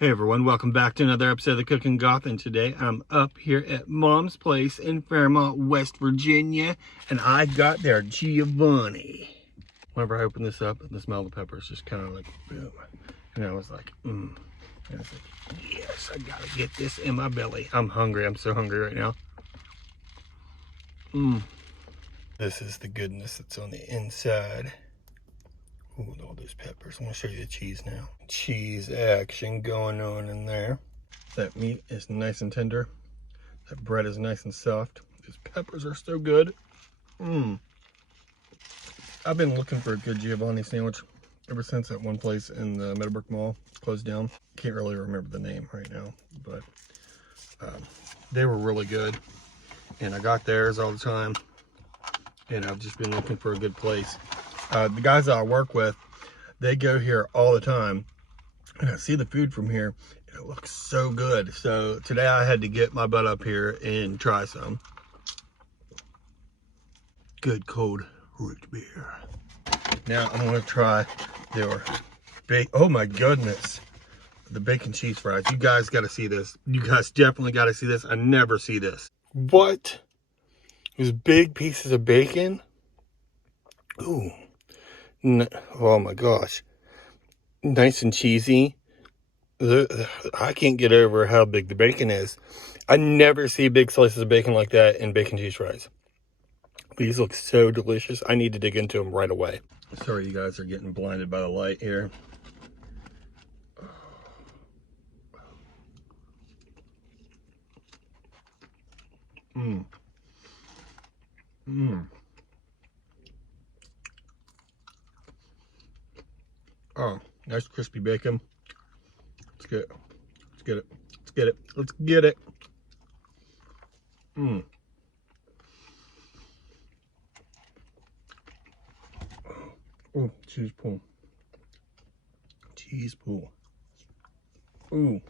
Hey everyone, welcome back to another episode of the Cooking Goth, and today I'm up here at Mom's place in Fairmont, West Virginia, and I got their Giovanni. Whenever I opened this up, the smell of the peppers just kind of like, boom. And I was like, And I was like, yes, I gotta get this in my belly. I'm hungry, I'm so hungry right now. This is the goodness that's on the inside. Ooh, all those peppers. I'm gonna show you the cheese now. Cheese action going on in there. That meat is nice and tender. That bread is nice and soft. These peppers are so good. I've been looking for a good Giovanni sandwich ever since that one place in the Meadowbrook Mall closed down. Can't really remember the name right now, but they were really good. And I got theirs all the time. And I've just been looking for a good place. The guys that I work with, they go here all the time, and I see the food from here, and it looks so good. So today I had to get my butt up here and try some good cold root beer. Now I'm gonna try their oh my goodness, the bacon cheese fries. You guys gotta see this. You guys definitely gotta see this. I never see this. What? These big pieces of bacon? Ooh. Oh my gosh, nice and cheesy. I can't get over how big the bacon is. I never see big slices of bacon like that in bacon cheese fries. These look so delicious. I need to dig into them right away. Sorry you guys are getting blinded by the light here. Oh, nice crispy bacon. Let's get it. Let's get it. Let's get it. Let's get it. Oh, cheese pool. Cheese pool. Ooh.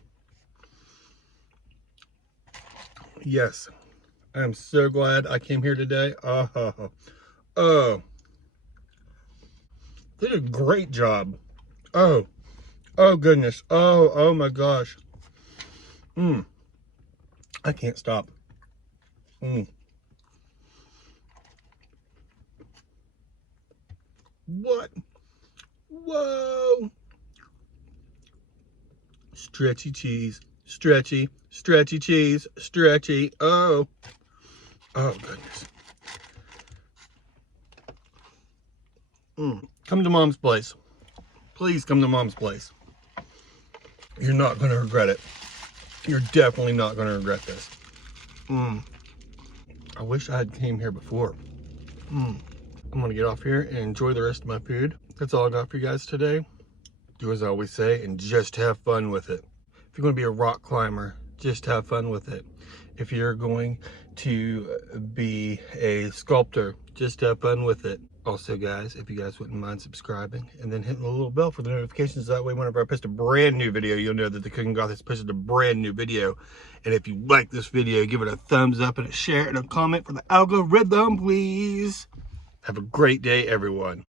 Yes. I am so glad I came here today. Oh. They did a great job. Oh goodness. Oh my gosh. I can't stop. What? Whoa. Stretchy cheese. Stretchy cheese. Stretchy. Oh goodness. Come to Mom's place. Please come to Mom's place. You're not going to regret it. You're definitely not going to regret this. I wish I had came here before. I'm going to get off here and enjoy the rest of my food. That's all I got for you guys today. Do as I always say and just have fun with it. If you're going to be a rock climber, just have fun with it. If you're going to be a sculptor, just have fun with it. Also guys, if you guys wouldn't mind subscribing and then hitting the little bell for the notifications, that way whenever I post a brand new video, you'll know that the Cooking Goth has posted a brand new video. And if you like this video, give it a thumbs up and a share and a comment for the algorithm, please. Have a great day, everyone.